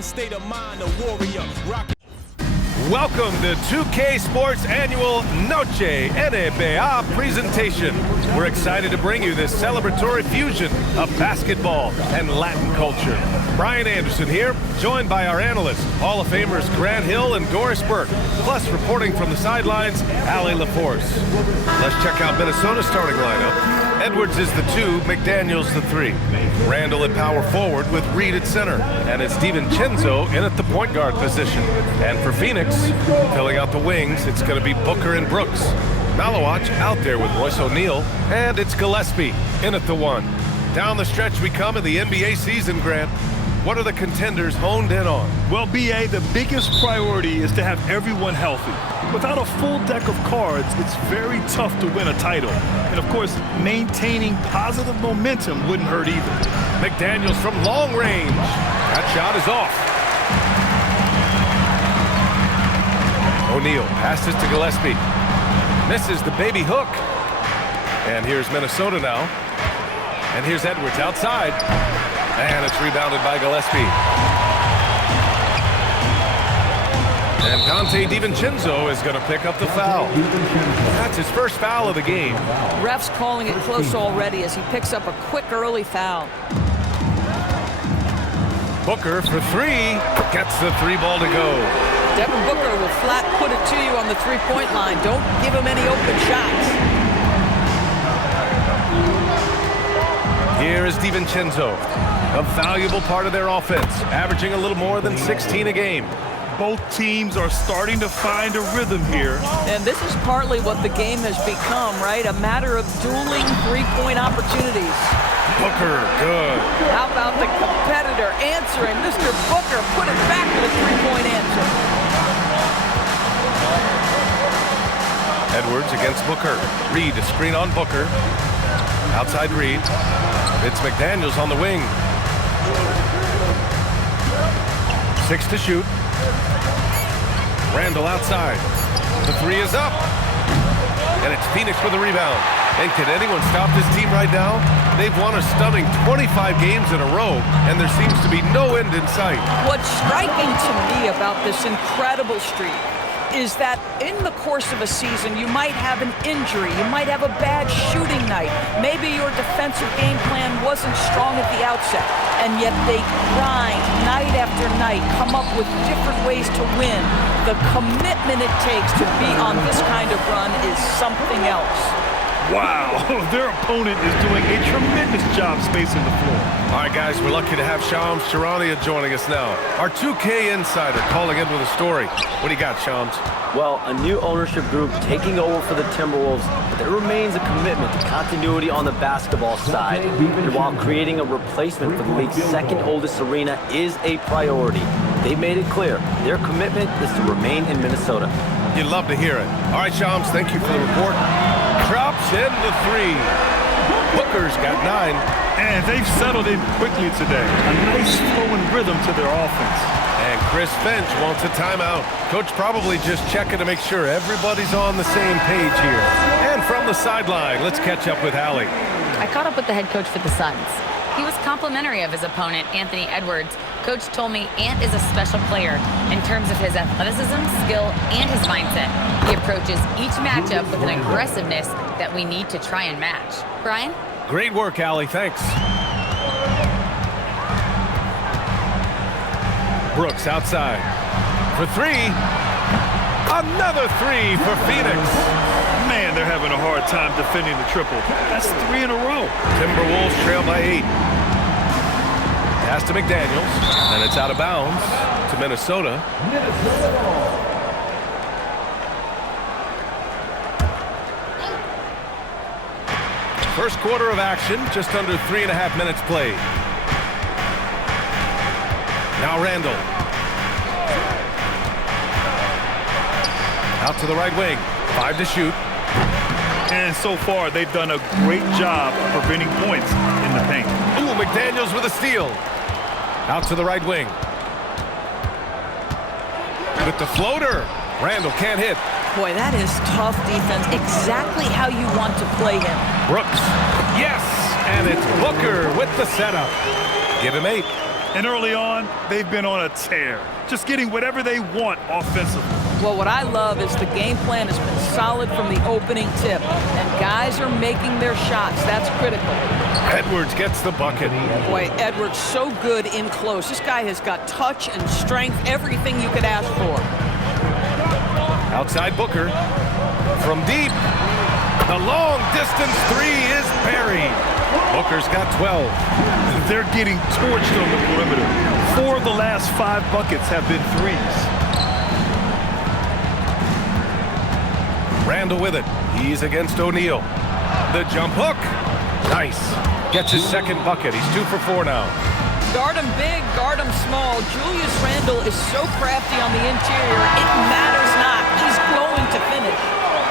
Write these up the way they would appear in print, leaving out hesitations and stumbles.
the state of mind, a warrior. Rock. Welcome to 2K Sports Annual Noche NBA presentation. We're excited to bring you this celebratory fusion of basketball and Latin culture. Brian Anderson here, joined by our analysts, Hall of Famers Grant Hill and Doris Burke, plus reporting from the sidelines, Allie LaForce. Let's check out Minnesota's starting lineup. Edwards is the 2, McDaniels the 3. Randall at power forward with Reed at center. And it's DiVincenzo in at the point guard position. And for Phoenix, filling out the wings, it's going to be Booker and Brooks. Malawach out there with Royce O'Neal. And it's Gillespie in at the 1. Down the stretch we come in the NBA season, Grant. What are the contenders honed in on? Well, B.A., the biggest priority is to have everyone healthy. Without a full deck of cards, it's very tough to win a title. And, of course, maintaining positive momentum wouldn't hurt either. McDaniels from long range. That shot is off. O'Neal passes to Gillespie. Misses the baby hook. And here's Minnesota now. And here's Edwards outside. And it's rebounded by Gillespie. And Dante DiVincenzo is going to pick up the foul. That's his first foul of the game. Ref's calling it close already as he picks up a quick early foul. Booker for 3. Gets the 3 ball to go. Devin Booker will flat put it to you on the three-point line. Don't give him any open shots. Here is DiVincenzo, a valuable part of their offense, averaging a little more than 16 a game. Both teams are starting to find a rhythm here. And this is partly what the game has become, right? A matter of dueling three-point opportunities. Booker, good. How about the competitor answering? Mr. Booker put it back with a three-point answer. Edwards against Booker. Reed to screen on Booker. Outside Reed. It's McDaniels on the wing. 6 to shoot. Randall outside. The 3 is up. And it's Phoenix for the rebound. And can anyone stop this team right now? They've won a stunning 25 games in a row, and there seems to be no end in sight. What's striking to me about this incredible streak is that in the course of a season, you might have an injury, you might have a bad shooting night, maybe your defensive game plan wasn't strong at the outset, and yet they grind night after night, come up with different ways to win. The commitment it takes to be on this kind of run is something else. Wow, their opponent is doing a tremendous job spacing the floor. All right, guys, we're lucky to have Shams Charania joining us now. Our 2K insider calling in with a story. What do you got, Shams? Well, a new ownership group taking over for the Timberwolves, but there remains a commitment to continuity on the basketball side. And while creating a replacement for the league's second oldest arena is a priority, they made it clear their commitment is to remain in Minnesota. You'd love to hear it. All right, Shams, thank you for the report. Drops in the 3. Booker's got 9. And they've settled in quickly today. A nice flowing rhythm to their offense. And Chris Finch wants a timeout. Coach probably just checking to make sure everybody's on the same page here. And from the sideline, let's catch up with Allie. I caught up with the head coach for the Suns. He was complimentary of his opponent, Anthony Edwards. Coach told me Ant is a special player in terms of his athleticism, skill, and his mindset. He approaches each matchup with an aggressiveness that we need to try and match. Brian? Great work, Allie. Thanks. Brooks outside for 3. Another 3 for Phoenix. Man, they're having a hard time defending the triple. That's 3 in a row. Timberwolves trail by 8. Pass to McDaniels, and it's out of bounds to Minnesota. First quarter of action, just under 3.5 minutes played. Now Randall. Out to the right wing. 5 to shoot. And so far, they've done a great job of preventing points in the paint. Ooh, McDaniels with a steal. Out to the right wing. With the floater. Randall can't hit. Boy, that is tough defense. Exactly how you want to play him. Brooks. Yes! And it's Booker with the setup. Give him 8. And early on, they've been on a tear, just getting whatever they want offensively. Well, what I love is the game plan has been solid from the opening tip, and guys are making their shots. That's critical. Edwards gets the bucket. Boy, Edwards so good in close. This guy has got touch and strength, everything you could ask for. Outside Booker. From deep. The long distance three is buried. Booker's got 12. They're getting torched on the perimeter. 4 of the last 5 buckets have been threes. Randall with it. He's against O'Neal. The jump hook. Nice. Gets his second bucket. He's 2 for 4 now. Guard him big, guard him small. Julius Randle is so crafty on the interior, it matters not. He's going to finish.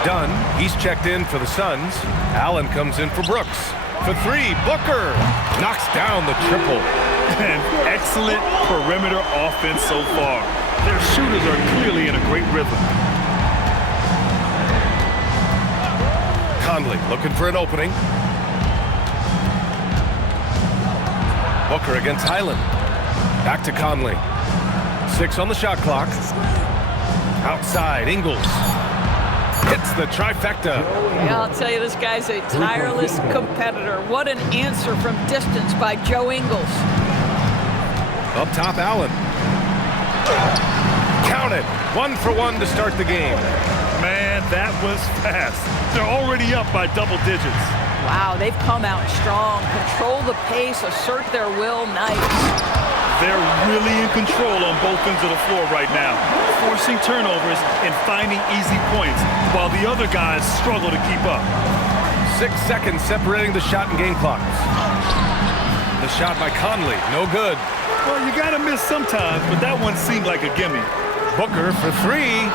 Dunn, he's checked in for the Suns. Allen comes in for Brooks. For 3, Booker knocks down the triple. And excellent perimeter offense so far. Their shooters are clearly in a great rhythm. Conley looking for an opening. Booker against Highland. Back to Conley. 6 on the shot clock. Outside, Ingles. Hits the trifecta. Yeah, I'll tell you, this guy's a tireless competitor. What an answer from distance by Joe Ingles. Up top, Allen. Count it. 1 for 1 to start the game. Man, that was fast. They're already up by double digits. Wow, they've come out strong. Control the pace, assert their will. Nice. They're really in control on both ends of the floor right now, forcing turnovers and finding easy points while the other guys struggle to keep up. 6 seconds separating the shot and game clocks. The shot by Conley, no good. Well, you gotta miss sometimes, but that one seemed like a gimme. Booker for 3.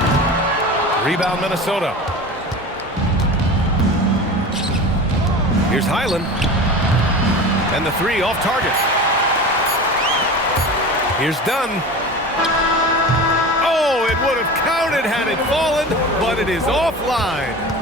Rebound, Minnesota. Here's Highland. And the 3 off target. Here's Dunn. Oh, it would have counted had it fallen, but it is offline.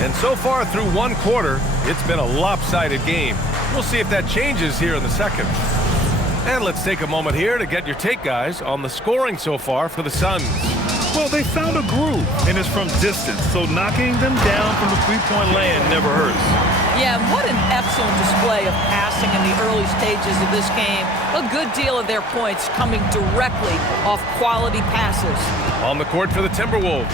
And so far through 1 quarter, it's been a lopsided game. We'll see if that changes here in the second. And let's take a moment here to get your take, guys, on the scoring so far for the Suns. Well, they found a groove, and it's from distance, so knocking them down from the three-point land never hurts. Yeah, what an excellent display of passing in the early stages of this game. A good deal of their points coming directly off quality passes. On the court for the Timberwolves,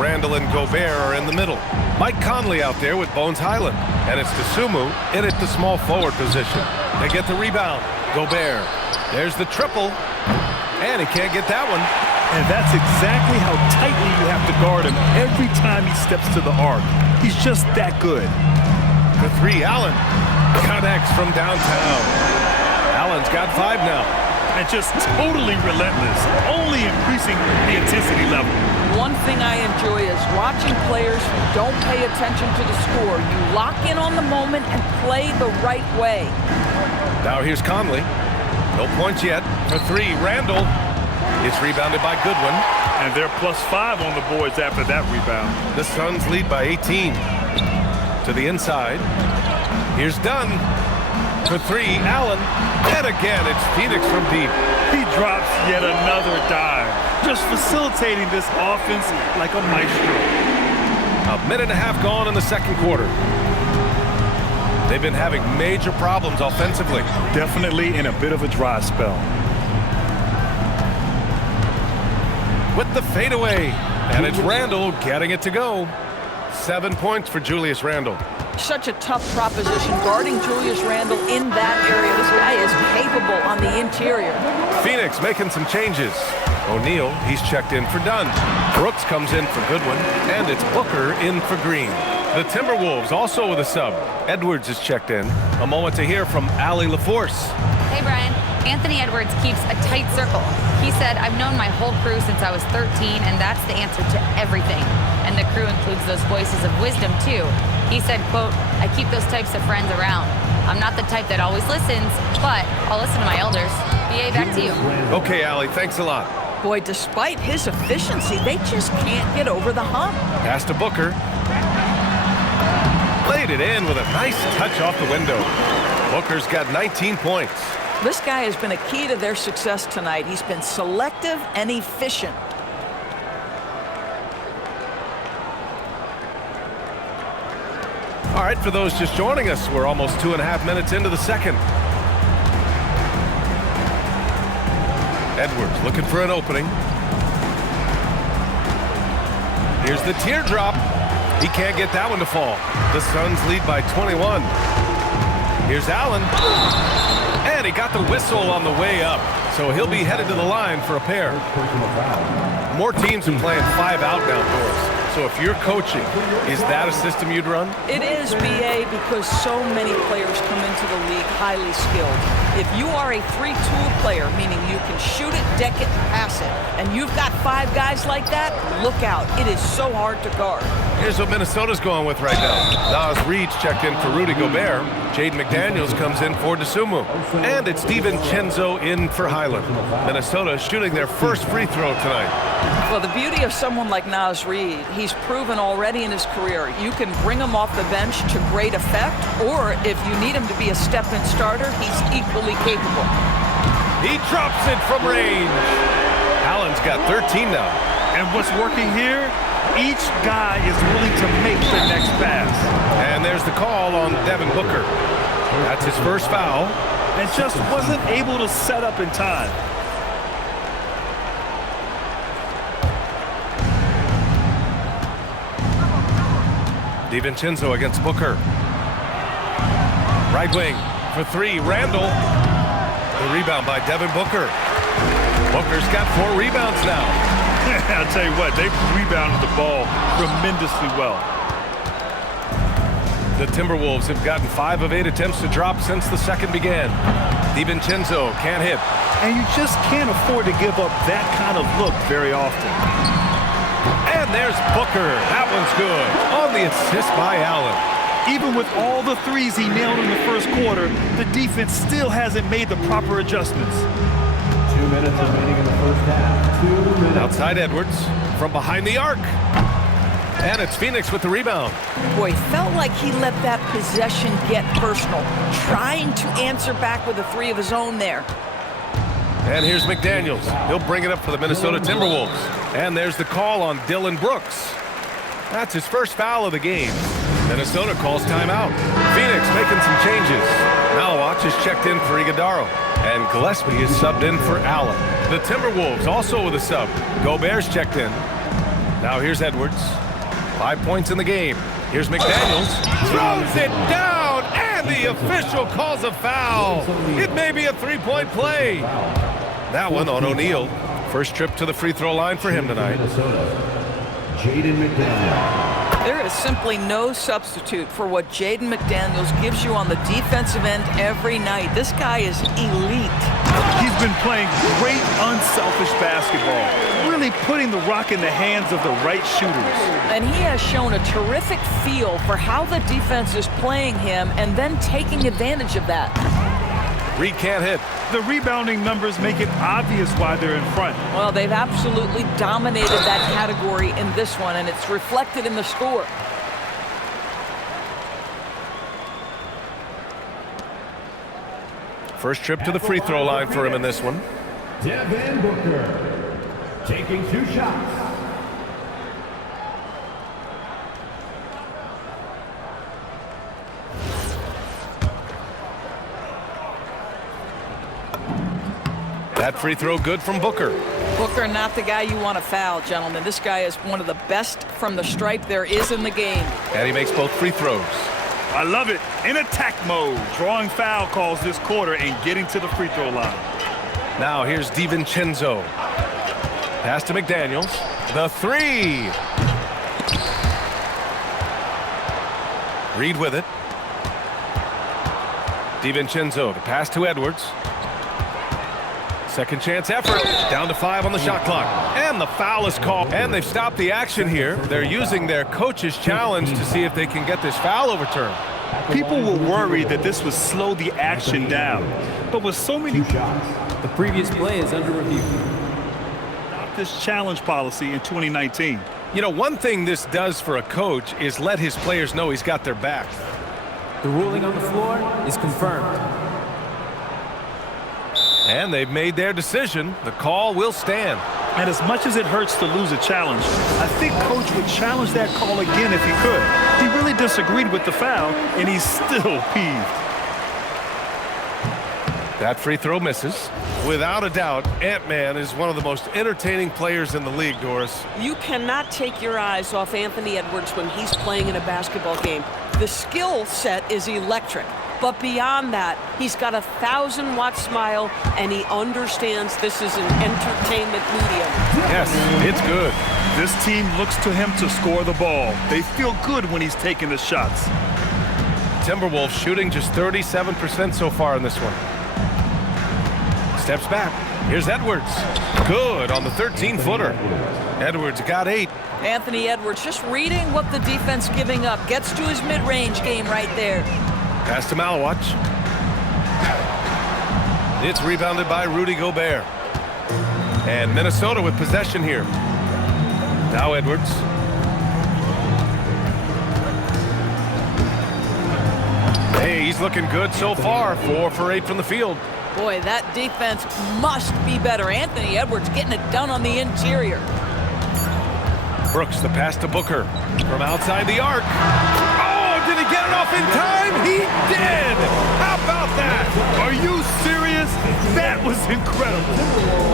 Randall and Gobert are in the middle. Mike Conley out there with Bones Highland. And it's Dosunmu in at the small forward position. They get the rebound. Gobert. There's the triple. And he can't get that one. And that's exactly how tightly you have to guard him every time he steps to the arc. He's just that good. For 3, Allen connects from downtown. Allen's got 5 now. And just totally relentless, only increasing the intensity level. One thing I enjoy is watching players who don't pay attention to the score. You lock in on the moment and play the right way. Now here's Conley. No points yet. For 3, Randall. It's rebounded by Goodwin. And they're +5 on the boards after that rebound. The Suns lead by 18. To the inside. Here's Dunn. For 3, Allen. And again, it's Phoenix from deep. He drops yet another dive, just facilitating this offense like a maestro. A minute and a half gone in the second quarter. They've been having major problems offensively. Definitely in a bit of a dry spell. With the fadeaway. And it's Randall getting it to go. 7 points for Julius Randle. Such a tough proposition guarding Julius Randle in that area. This guy is capable on the interior. Phoenix making some changes. O'Neal, he's checked in for Dunn. Brooks comes in for Goodwin, and it's Booker in for Green. The Timberwolves also with a sub. Edwards is checked in. A moment to hear from Allie LaForce. Hey, Brian. Anthony Edwards keeps a tight circle. He said, "I've known my whole crew since I was 13, and that's the answer to everything." And the crew includes those voices of wisdom, too. He said, quote, "I keep those types of friends around. I'm not the type that always listens, but I'll listen to my elders." BA, back to you. Okay, Allie, thanks a lot. Boy, despite his efficiency, they just can't get over the hump. Pass to Booker. Laid it in with a nice touch off the window. Booker's got 19 points. This guy has been a key to their success tonight. He's been selective and efficient. All right, for those just joining us, we're almost 2.5 minutes into the second. Edwards looking for an opening. Here's the teardrop. He can't get that one to fall. The Suns lead by 21. Here's Allen. And he got the whistle on the way up. So he'll be headed to the line for a pair. More teams are playing 5 out outdoors. So if you're coaching, is that a system you'd run? It is, BA, because so many players come into the league highly skilled. If you are a 3-tool player, meaning you can shoot it, deck it, pass it, and you've got 5 guys like that, look out. It is so hard to guard. Here's what Minnesota's going with right now. Nas Reed's checked in for Rudy Gobert. Jaden McDaniels comes in for DeSumo. And it's DiVincenzo in for Highland. Minnesota shooting their first free throw tonight. Well, the beauty of someone like Nas Reed, he's proven already in his career, you can bring him off the bench to great effect, or if you need him to be a step-in starter, he's equally capable. He drops it from range. Allen's got 13 now. And what's working here? Each guy is willing to make the next pass. And there's the call on Devin Booker. That's his first foul. And just wasn't able to set up in time. DiVincenzo against Booker. Right wing for 3, Randall. The rebound by Devin Booker. Booker's got 4 rebounds now. I'll tell you what, they've rebounded the ball tremendously well. The Timberwolves have gotten 5 of 8 attempts to drop since the second began. DiVincenzo can't hit. And you just can't afford to give up that kind of look very often. And there's Booker. That one's good. On the assist by Allen. Even with all the threes he nailed in the first quarter, the defense still hasn't made the proper adjustments. 2 minutes remaining in the first half. 2 minutes. Outside Edwards from behind the arc. And it's Phoenix with the rebound. Boy, felt like he let that possession get personal, trying to answer back with a 3 of his own there. And here's McDaniels. He'll bring it up for the Minnesota Timberwolves. And there's the call on Dylan Brooks. That's his first foul of the game. Minnesota calls timeout. Phoenix making some changes. Malawach is checked in for Iguodaro. And Gillespie is subbed in for Allen. The Timberwolves also with a sub. Gobert's checked in. Now here's Edwards. 5 points in the game. Here's McDaniels. Throws it down, and the official calls a foul. It may be a 3-point play. That one on O'Neal. First trip to the free throw line for him tonight. Jaden McDaniels. There is simply no substitute for what Jaden McDaniels gives you on the defensive end every night. This guy is elite. He's been playing great, unselfish basketball, really putting the rock in the hands of the right shooters. And he has shown a terrific feel for how the defense is playing him and then taking advantage of that. Reed can't hit. The rebounding numbers make it obvious why they're in front. Well, they've absolutely dominated that category in this one, and it's reflected in the score. First trip to the free throw line for him in this one. Devin Booker taking 2 shots. That free throw good from Booker. Booker, not the guy you want to foul, gentlemen. This guy is one of the best from the stripe there is in the game. And he makes both free throws. I love it. In attack mode, drawing foul calls this quarter and getting to the free throw line. Now here's DiVincenzo. Pass to McDaniels. The 3. Reed with it. DiVincenzo, the pass to Edwards. Second chance effort. Down to 5 on the shot clock. And the foul is called. And they've stopped the action here. They're using their coach's challenge to see if they can get this foul overturned. People were worried that this would slow the action down. But with so many shots. The previous play is under review. This challenge policy in 2019. You know, one thing this does for a coach is let his players know he's got their back. The ruling on the floor is confirmed. And they've made their decision. The call will stand. And as much as it hurts to lose a challenge, I think Coach would challenge that call again if he could. He really disagreed with the foul, and he's still peeved. That free throw misses. Without a doubt, Ant-Man is one of the most entertaining players in the league, Doris. You cannot take your eyes off Anthony Edwards when he's playing in a basketball game. The skill set is electric. But beyond that, he's got a 1,000-watt smile, and he understands this is an entertainment medium. Yes, it's good. This team looks to him to score the ball. They feel good when he's taking the shots. Timberwolves shooting just 37% so far in this one. Steps back. Here's Edwards. Good on the 13-footer. Edwards got 8. Anthony Edwards just reading what the defense giving up. Gets to his mid-range game right there. Pass to Malawach. It's rebounded by Rudy Gobert. And Minnesota with possession here. Now Edwards. Hey, he's looking good so far. 4 for 8 from the field. Boy, that defense must be better. Anthony Edwards getting it done on the interior. Brooks, the pass to Booker from outside the arc. Oh, did he get it off in time? He did! How about that? Are you serious? That was incredible.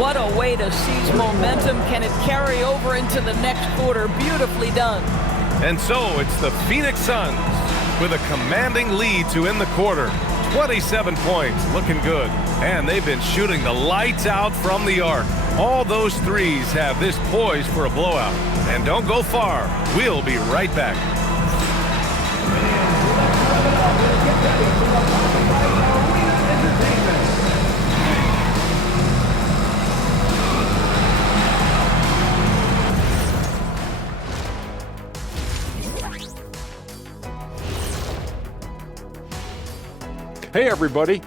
What a way to seize momentum. Can it carry over into the next quarter? Beautifully done. And so it's the Phoenix Suns with a commanding lead to end the quarter. 27 points, looking good. And they've been shooting the lights out from the arc. All those threes have this poised for a blowout. And don't go far. We'll be right back. Hey everybody,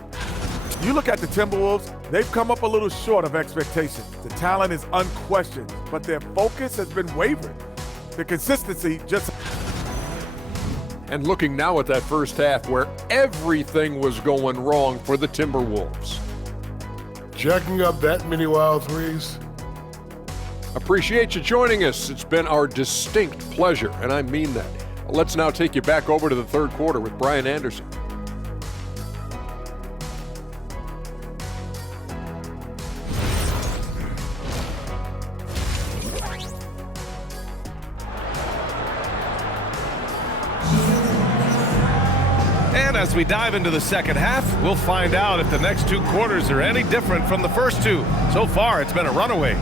you look at the Timberwolves, they've come up a little short of expectations. The talent is unquestioned, but their focus has been wavering. The consistency just... And looking now at that first half where everything was going wrong for the Timberwolves. Jacking up that many wild threes. Appreciate you joining us. It's been our distinct pleasure, and I mean that. Let's now take you back over to the third quarter with Brian Anderson. As we dive into the second half, we'll find out if the next 2 quarters are any different from the first 2. So far, it's been a runaway.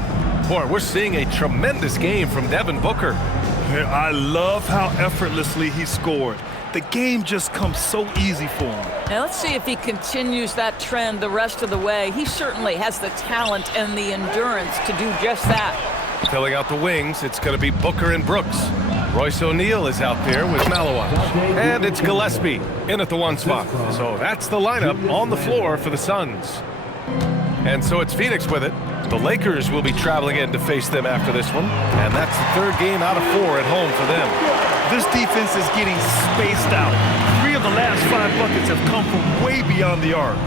Boy, we're seeing a tremendous game from Devin Booker. I love how effortlessly he scored. The game just comes so easy for him. Now let's see if he continues that trend the rest of the way. He certainly has the talent and the endurance to do just that. Filling out the wings, it's going to be Booker and Brooks. Royce O'Neal is out there with Malawach. And it's Gillespie in at the 1 spot. So that's the lineup on the floor for the Suns. And so it's Phoenix with it. The Lakers will be traveling in to face them after this one. And that's the 3rd game out of 4 at home for them. This defense is getting spaced out. 3 of the last 5 buckets have come from way beyond the arc.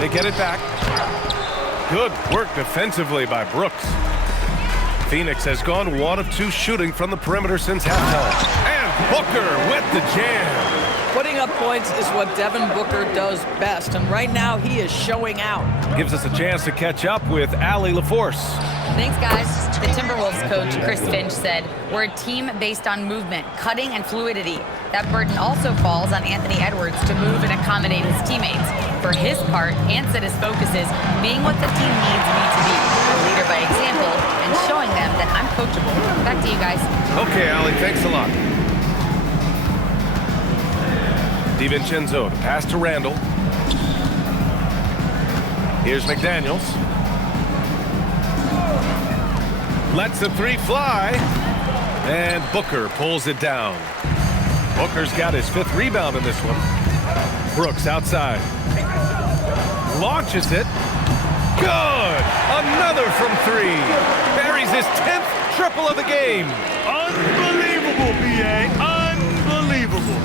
They get it back. Good work defensively by Brooks. Phoenix has gone 1 of 2 shooting from the perimeter since halftime. And Booker with the jam. Putting up points is what Devin Booker does best, and right now he is showing out. Gives us a chance to catch up with Allie LaForce. Thanks, guys. The Timberwolves coach, Chris Finch, said, "We're a team based on movement, cutting, and fluidity. That burden also falls on Anthony Edwards to move and accommodate his teammates. For his part, Ant said his focus is being what the team needs me to be, a leader by example, and showing them that I'm coachable." Back to you guys. Okay, Allie, thanks a lot. DiVincenzo, the pass to Randall. Here's McDaniels. Lets the three fly. And Booker pulls it down. Booker's got his 5th rebound in this one. Brooks outside. Launches it. Good! Another from 3. Buries his 10th triple of the game. Unbelievable, B.A. Unbelievable.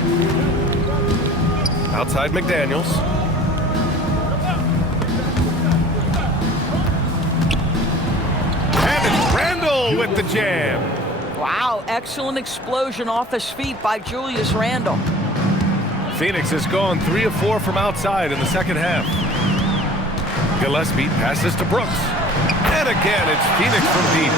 Outside McDaniels. And it's Randle with the jam. Wow, excellent explosion off his feet by Julius Randle. Phoenix has gone 3 of 4 from outside in the second half. Gillespie passes to Brooks. And again, it's Phoenix from deep.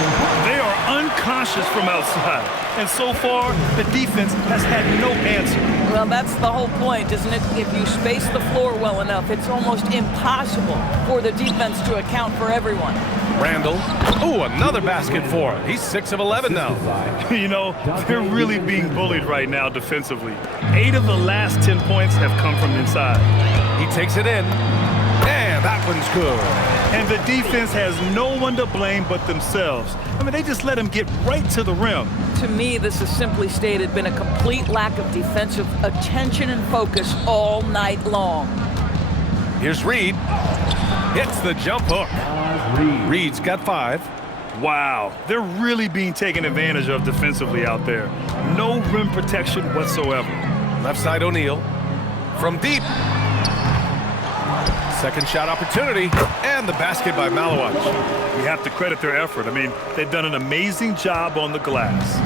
They are unconscious from outside. And so far, the defense has had no answer. Well, that's the whole point, isn't it? If you space the floor well enough, it's almost impossible for the defense to account for everyone. Randle. Ooh, another basket for him. He's 6 of 11 now. You know, they're really being bullied right now defensively. 8 of the last 10 points have come from inside. He takes it in. And that one's good. And the defense has no one to blame but themselves. I mean, they just let him get right to the rim. To me, this has simply stated been a complete lack of defensive attention and focus all night long. Here's Reed. Hits the jump hook. Reed's got 5. Wow, they're really being taken advantage of defensively out there. No rim protection whatsoever. Left side O'Neal. From deep. Second shot opportunity. And the basket by Malawach. You have to credit their effort. I mean, they've done an amazing job on the glass.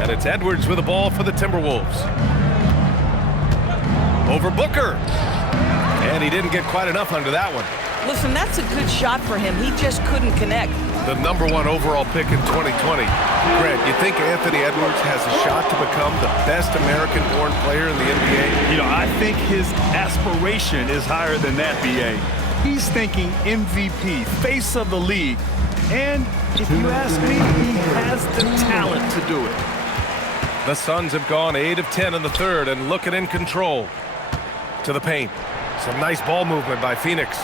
And it's Edwards with the ball for the Timberwolves. Over Booker. And he didn't get quite enough under that one. Listen, that's a good shot for him. He just couldn't connect. The #1 overall pick in 2020. Grant, you think Anthony Edwards has a shot to become the best American-born player in the NBA? You know, I think his aspiration is higher than that, B.A. He's thinking MVP, face of the league. And if you ask me, he has the talent to do it. The Suns have gone 8 of 10 in the third and looking in control. To the paint. Some nice ball movement by Phoenix.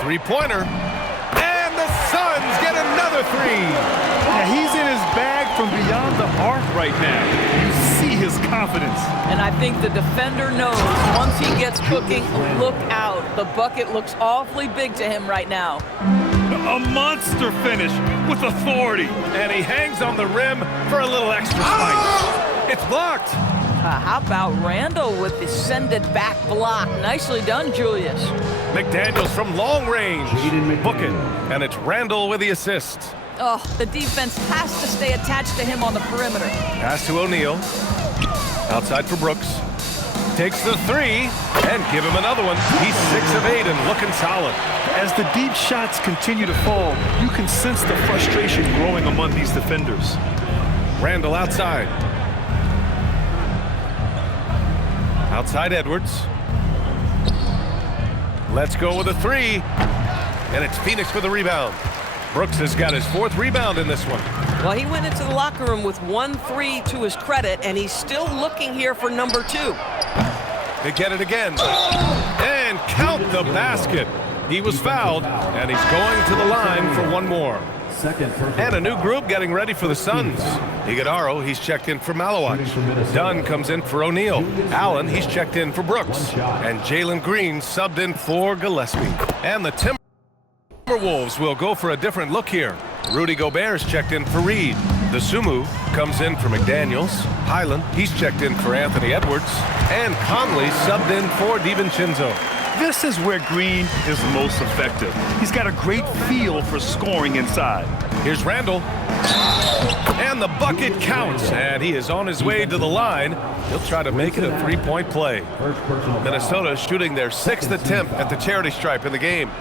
3-pointer. And the Suns get another 3. Yeah, he's in his bag from beyond the arc right now. You see his confidence. And I think the defender knows once he gets cooking, look out. The bucket looks awfully big to him right now. A monster finish with authority. And he hangs on the rim for a little extra spice. It's blocked. How about Randle with the send-it-back block? Nicely done, Julius. McDaniels from long range. Book it. And it's Randle with the assist. Oh, the defense has to stay attached to him on the perimeter. Pass to O'Neal. Outside for Brooks. Takes the 3 and give him another one. He's 6 of 8 and looking solid. As the deep shots continue to fall, you can sense the frustration growing among these defenders. Randle outside. Outside Edwards. Let's go with a 3. And it's Phoenix with the rebound. Brooks has got his 4th rebound in this one. Well, he went into the locker room with 1 3 to his credit, and he's still looking here for number 2. They get it again. And count the basket. He was fouled, and he's going to the line for 1 more. And a new group getting ready for the Suns. Iguodaro, he's checked in for Malawach. Dunn comes in for O'Neal. Allen, he's checked in for Brooks. And Jalen Green subbed in for Gillespie. And the Timberwolves will go for a different look here. Rudy Gobert's checked in for Reed. The Sumu comes in for McDaniels. Highland, he's checked in for Anthony Edwards. And Conley subbed in for DiVincenzo. This is where Green is most effective. He's got a great feel for scoring inside. Here's Randle. And the bucket counts. And he is on his way to the line. He'll try to make it a 3-point play. Minnesota shooting their 6th attempt at the charity stripe in the game.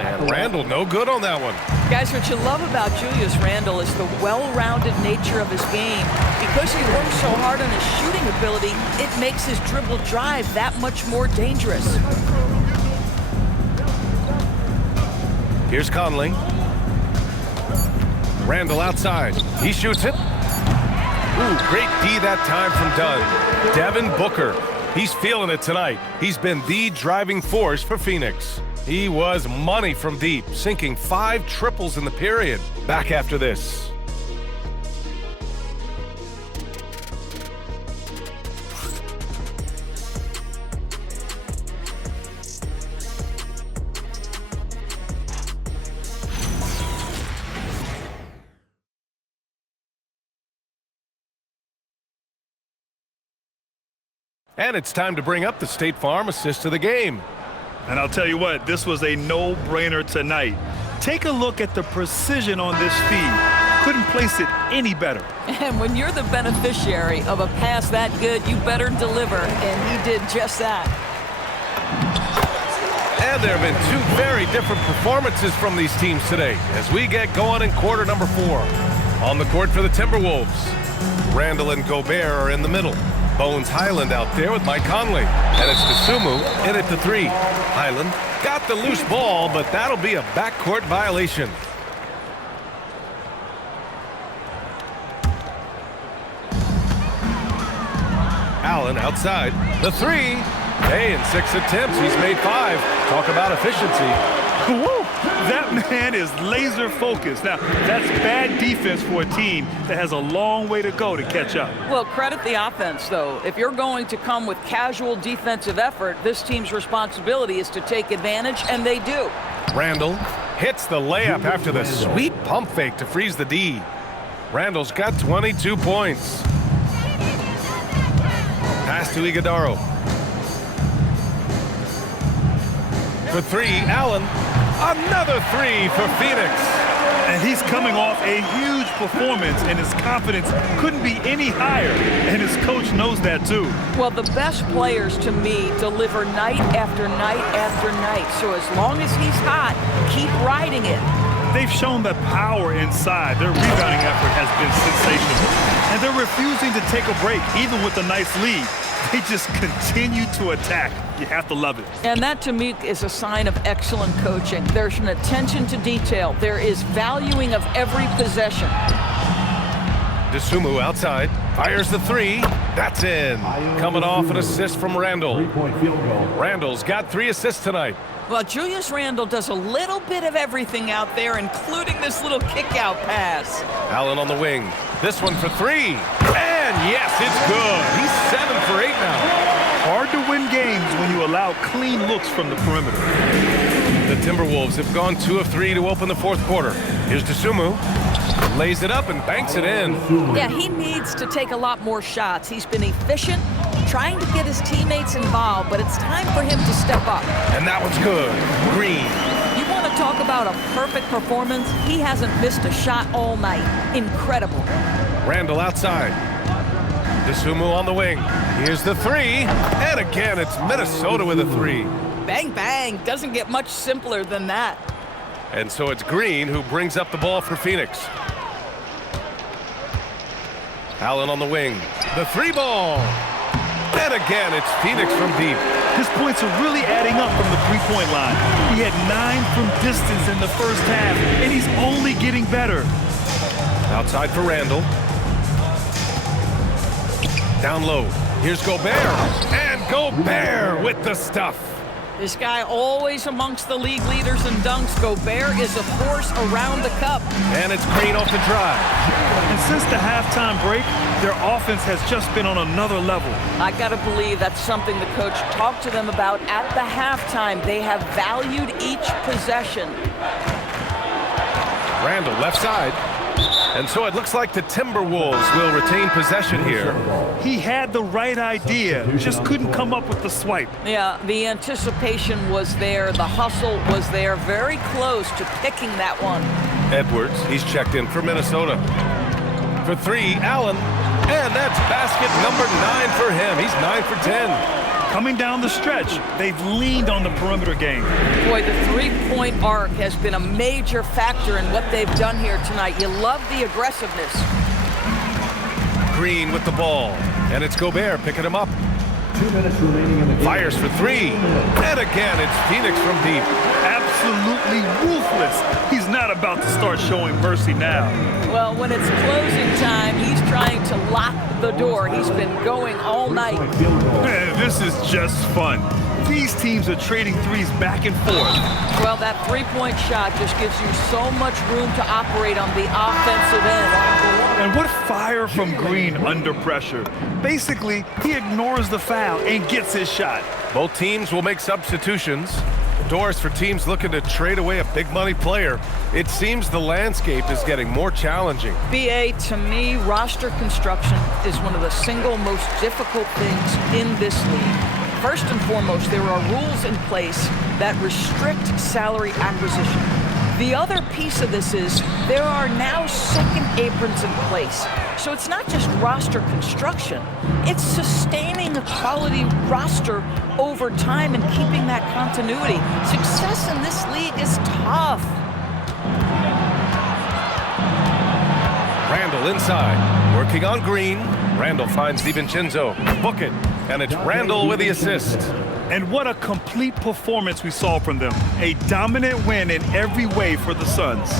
And Randle no good on that one. Guys, what you love about Julius Randle is the well-rounded nature of his game. Because he works so hard on his shooting ability, it makes his dribble drive that much more dangerous. Here's Conley. Randle outside. He shoots it. Ooh, great D that time from Dunn. Devin Booker. He's feeling it tonight. He's been the driving force for Phoenix. He was money from deep, sinking 5 triples in the period. Back after this. And it's time to bring up the State Farm assist of the game. And I'll tell you what, this was a no-brainer tonight. Take a look at the precision on this feed. Couldn't place it any better. And when you're the beneficiary of a pass that good, you better deliver, and he did just that. And there have been 2 very different performances from these teams today as we get going in quarter number 4. On the court for the Timberwolves, Randall and Gobert are in the middle. Bones Highland out there with Mike Conley. And it's Dosunmu in at the 3. Highland got the loose ball, but that'll be a backcourt violation. Allen outside. The 3. Hey, in 6 attempts, he's made 5. Talk about efficiency. Woo! That man is laser focused. Now, that's bad defense for a team that has a long way to go to catch up. Well, credit the offense, though. If you're going to come with casual defensive effort, this team's responsibility is to take advantage, and they do. Randall hits the layup after the sweet pump fake to freeze the D. Randall's got 22 points. Pass to Iguodaro. For 3, Allen. Another 3 for Phoenix. And he's coming off a huge performance, and his confidence couldn't be any higher. And his coach knows that, too. Well, the best players, to me, deliver night after night after night. So as long as he's hot, keep riding it. They've shown that power inside. Their rebounding effort has been sensational. And they're refusing to take a break, even with a nice lead. They just continue to attack. You have to love it. And that, to me, is a sign of excellent coaching. There's an attention to detail. There is valuing of every possession. Dosunmu outside. Fires the 3. That's in. Coming off an assist from Randall. 3-point field goal. Randall's got 3 assists tonight. Well, Julius Randle does a little bit of everything out there, including this little kick-out pass. Allen on the wing. This one for 3. And yes, it's good. He's 7 for 8 now. Hard to win games when you allow clean looks from the perimeter. The Timberwolves have gone 2 of 3 to open the 4th quarter. Here's Dosunmu. Lays it up and banks it in. Yeah, he needs to take a lot more shots. He's been efficient, trying to get his teammates involved, but it's time for him to step up. And that one's good. Green. You want to talk about a perfect performance? He hasn't missed a shot all night. Incredible. Randall outside. Dosunmu on the wing. Here's the 3. And again, it's Minnesota with a 3. Bang, bang. Doesn't get much simpler than that. And so it's Green who brings up the ball for Phoenix. Allen on the wing. The 3 ball. And again, it's Phoenix from deep. His points are really adding up from the 3-point line. He had 9 from distance in the first half, and he's only getting better. Outside for Randall. Down low. Here's Gobert. And Gobert with the stuff. This guy always amongst the league leaders in dunks. Gobert is a force around the cup. And it's Green off the drive. And since the halftime break, their offense has just been on another level. I got to believe that's something the coach talked to them about at the halftime. They have valued each possession. Randall left side. And so it looks like the Timberwolves will retain possession here. He had the right idea, just couldn't come up with the swipe. Yeah, the anticipation was there. The hustle was there. Very close to picking that one. Edwards, he's checked in for Minnesota. For 3, Allen. And that's basket number 9 for him. He's 9 for 10. Coming down the stretch, they've leaned on the perimeter game. Boy, the 3-point arc has been a major factor in what they've done here tonight. You love the aggressiveness. Green with the ball. And it's Gobert picking him up. 2 minutes remaining in the game. Fires for 3. And again, it's Phoenix from deep. Absolutely ruthless. He's not about to start showing mercy now. Well, when it's closing time, he's trying to lock the door. He's been going all night. Man, this is just fun. These teams are trading threes back and forth. Well, that three-point shot just gives you so much room to operate on the offensive end. And what fire from Green under pressure. Basically, he ignores the foul and gets his shot. Both teams will make substitutions. Doors for teams looking to trade away a big-money player. It seems the landscape is getting more challenging. BA, to me, roster construction is one of the single most difficult things in this league. First and foremost, there are rules in place that restrict salary acquisition. The other piece of this is there are now second aprons in place. So it's not just roster construction, it's sustaining a quality roster over time and keeping that continuity. Success in this league is tough. Randall inside, working on Green. Randall finds DiVincenzo. Book it, and it's Randall with the assist. And what a complete performance we saw from them. A dominant win in every way for the Suns.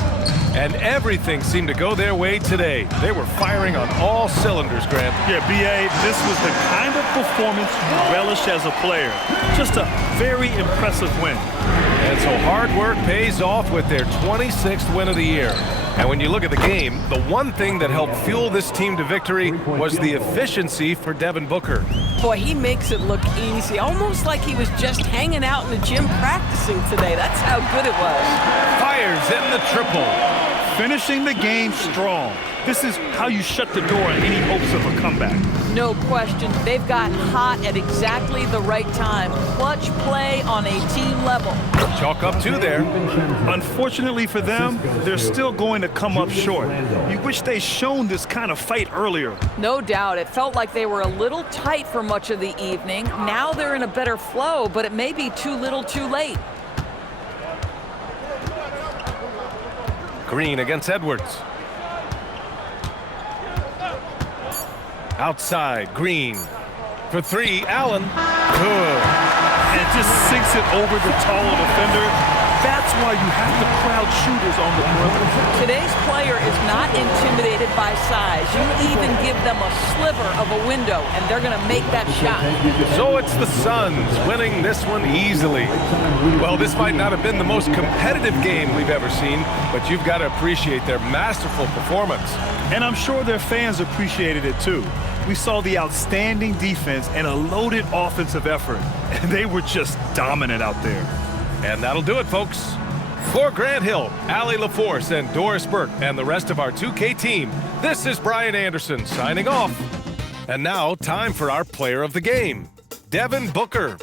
And everything seemed to go their way today. They were firing on all cylinders, Grant. Yeah, B.A., this was the kind of performance you relish as a player. Just a very impressive win. And so hard work pays off with their 26th win of the year. And when you look at the game, the one thing that helped fuel this team to victory was the efficiency for Devin Booker. Boy, he makes it look easy, almost like he was just hanging out in the gym practicing today. That's how good it was. Fires in the triple. Finishing the game strong. This is how you shut the door on any hopes of a comeback. No question. They've got hot at exactly the right time. Clutch play on a team level. Chalk up two there. Unfortunately for them, they're still going to come up short. You wish they'd shown this kind of fight earlier. No doubt. It felt like they were a little tight for much of the evening. Now they're in a better flow, but it may be too little too late. Green against Edwards. Outside, Green. For three, Allen. Good. And it just sinks it over the taller defender. That's why you have to crowd shooters on the perimeter. Today's player is not intimidated by size. You even give them a sliver of a window, and they're going to make that shot. So it's the Suns winning this one easily. Well, this might not have been the most competitive game we've ever seen, but you've got to appreciate their masterful performance. And I'm sure their fans appreciated it too. We saw the outstanding defense and a loaded offensive effort, and they were just dominant out there. And that'll do it, folks. For Grant Hill, Allie LaForce, and Doris Burke, and the rest of our 2K team, this is Brian Anderson signing off. And now, time for our player of the game, Devin Booker.